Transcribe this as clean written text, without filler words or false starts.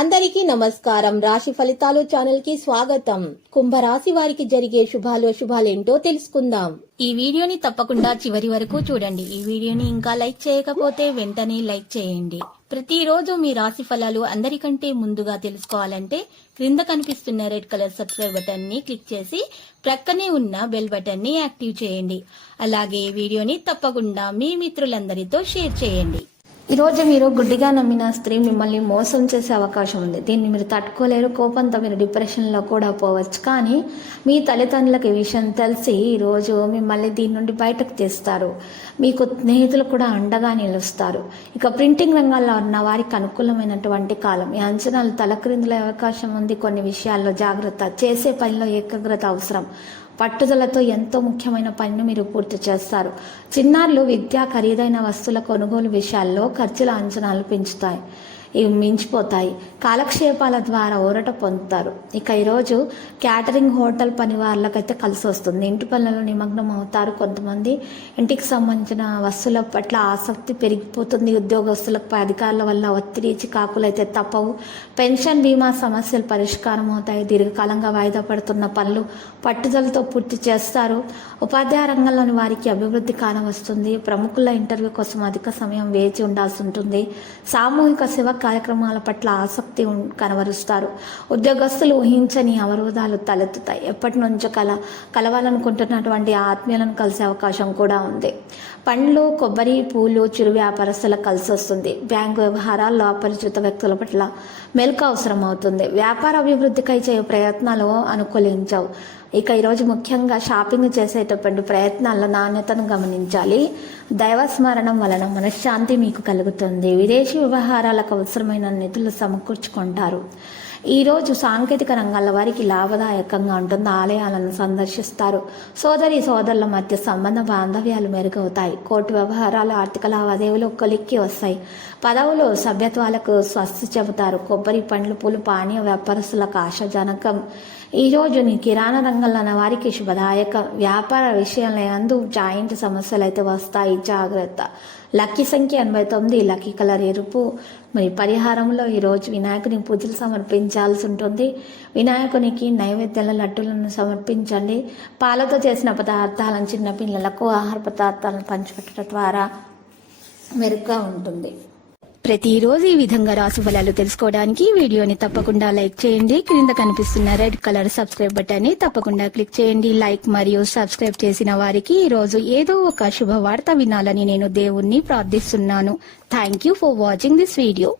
అందరికీ నమస్కారం. రాశి ఫలితాలు ఛానల్ కి స్వాగతం. కుంభరాశి వారికి జరిగే శుభాలేంటో తెలుసుకుందాం. ఈ వీడియోని తప్పకుండా చివరి వరకు చూడండి. ఈ వీడియోని ఇంకా లైక్ చేయకపోతే వెంటనే లైక్ చేయండి. ప్రతిరోజు మీ రాశి ఫలాలు అందరికంటే ముందుగా తెలుసుకోవాలంటే క్రింద కనిపిస్తున్న రెడ్ కలర్ సబ్స్క్రైబ్ బటన్ ని క్లిక్ చేసి ప్రక్కనే ఉన్న బెల్ బటన్ ని యాక్టివ్ చేయండి. అలాగే ఈ వీడియోని తప్పకుండా మీ మిత్రులందరితో షేర్ చేయండి. ఈరోజు మీరు గుడ్డిగా నమ్మిన స్త్రీ మిమ్మల్ని మోసం చేసే అవకాశం ఉంది. దీన్ని మీరు తట్టుకోలేరు. కోపంతో మీరు డిప్రెషన్లో కూడా పోవచ్చు. కానీ మీ తల్లిదండ్రులకు ఈ విషయం తెలిసి ఈరోజు మిమ్మల్ని దీని నుండి బయటకు తీస్తారు. మీకు స్నేహితులు కూడా అండగా నిలుస్తారు. ఇక ప్రింటింగ్ రంగాల్లో ఉన్న వారికి అనుకూలమైనటువంటి కాలం. ఈ అంచనాలు తలక్రిందులే అవకాశం ఉంది. కొన్ని విషయాల్లో జాగ్రత్త, చేసే పనిలో ఏకాగ్రత అవసరం. పట్టుదలతో ఎంతో ముఖ్యమైన పనిని మీరు పూర్తి చేస్తారు. చిన్నారులు విద్య, ఖరీదైన వస్తువుల కొనుగోలు విషయాల్లో ఖర్చుల అంచనాలు పెంచుతాయి, ఇవి మించిపోతాయి. కాలక్షేపాల ద్వారా ఊరట పొందుతారు. ఇక ఈరోజు క్యాటరింగ్, హోటల్ పని వాళ్ళకైతే కలిసి వస్తుంది. ఇంటి పనులలో నిమగ్నం అవుతారు. కొంతమంది ఇంటికి సంబంధించిన వస్తువుల పట్ల ఆసక్తి పెరిగిపోతుంది. ఉద్యోగస్తులకు అధికారుల వల్ల ఒత్తిడి, చికాకులు అయితే తప్పవు. పెన్షన్, బీమా సమస్యలు పరిష్కారం అవుతాయి. దీర్ఘకాలంగా వాయిదా పడుతున్న పనులు పట్టుదలతో పూర్తి చేస్తారు. ఉపాధ్యాయ రంగంలోని వారికి అభివృద్ధి కానవస్తుంది. ప్రముఖుల ఇంటర్వ్యూ కోసం అధిక సమయం వేచి ఉండాల్సి ఉంటుంది. సామూహిక సేవ కార్యక్రమాల పట్ల ఆసక్తి కనబరుస్తారు. ఉద్యోగస్తులు ఊహించని అవరోధాలు తలెత్తుతాయి. ఎప్పటి నుంచో కలవాలనుకుంటున్నటువంటి ఆత్మీయులను కలిసే అవకాశం కూడా ఉంది. పండ్లు, కొబ్బరి, పూలు, చిరు వ్యాపారస్తులకు కలిసి వస్తుంది. బ్యాంకు వ్యవహారాల్లో అపరిచిత వ్యక్తుల పట్ల మెలకు అవసరం అవుతుంది. వ్యాపార అభివృద్ధికై చేయే ప్రయత్నాలు అనుకూలించవు. ఇక ఈరోజు ముఖ్యంగా షాపింగ్ చేసేటటువంటి ప్రయత్నాల్లో నాణ్యతను గమనించాలి. దైవ స్మరణం వలన మనశ్శాంతి మీకు కలుగుతుంది. విదేశీ వ్యవహారాలకు అవసరమైన నిధులు సమకూర్చుకుంటారు. ఈరోజు సాంకేతిక రంగాల వారికి లాభదాయకంగా ఉంటుంది. ఆలయాలను సందర్శిస్తారు. సోదరుల మధ్య సంబంధ బాంధవ్యాలు మెరుగవుతాయి. కోర్టు వ్యవహారాలు, ఆర్థిక లావాదేవీలు కొలిక్కి వస్తాయి. పదవులు, సభ్యత్వాలకు స్వస్తి చెబుతారు. కొబ్బరి, పండ్లు, పూలు, పానీయ వ్యాపారస్తులకు ఆశాజనకం. ఈరోజు కిరాణా రంగంలో ఉన్న వారికి శుభదాయక. వ్యాపార విషయంలో జాయింట్ సమస్యలు అయితే వస్తాయి, జాగ్రత్త. లక్కీ సంఖ్య 89, లక్కీ కలర్ ఎరుపు. మరి పరిహారంలో ఈరోజు వినాయకుని పూజలు సమర్పించాల్సి ఉంటుంది. వినాయకునికి నైవేద్యాల లడ్డూలను సమర్పించండి. పాలతో చేసిన పదార్థాలను చిన్నపిల్లలకు ఆహార పదార్థాలను పంచిపెట్టడం ద్వారా మెరుగ్గా ఉంటుంది. ప్రతిరోజు ఈ విధంగా రాశి ఫలాలు తెలుసుకోవడానికి వీడియోని తప్పకుండా లైక్ చేయండి. క్రింద కనిపిస్తున్న రెడ్ కలర్ సబ్స్క్రైబ్ బటన్ ని తప్పకుండా క్లిక్ చేయండి. లైక్ మరియు సబ్స్క్రైబ్ చేసిన వారికి ఈ రోజు ఏదో ఒక శుభవార్త వినాలని నేను దేవుణ్ణి ప్రార్థిస్తున్నాను. Thank you for watching this video.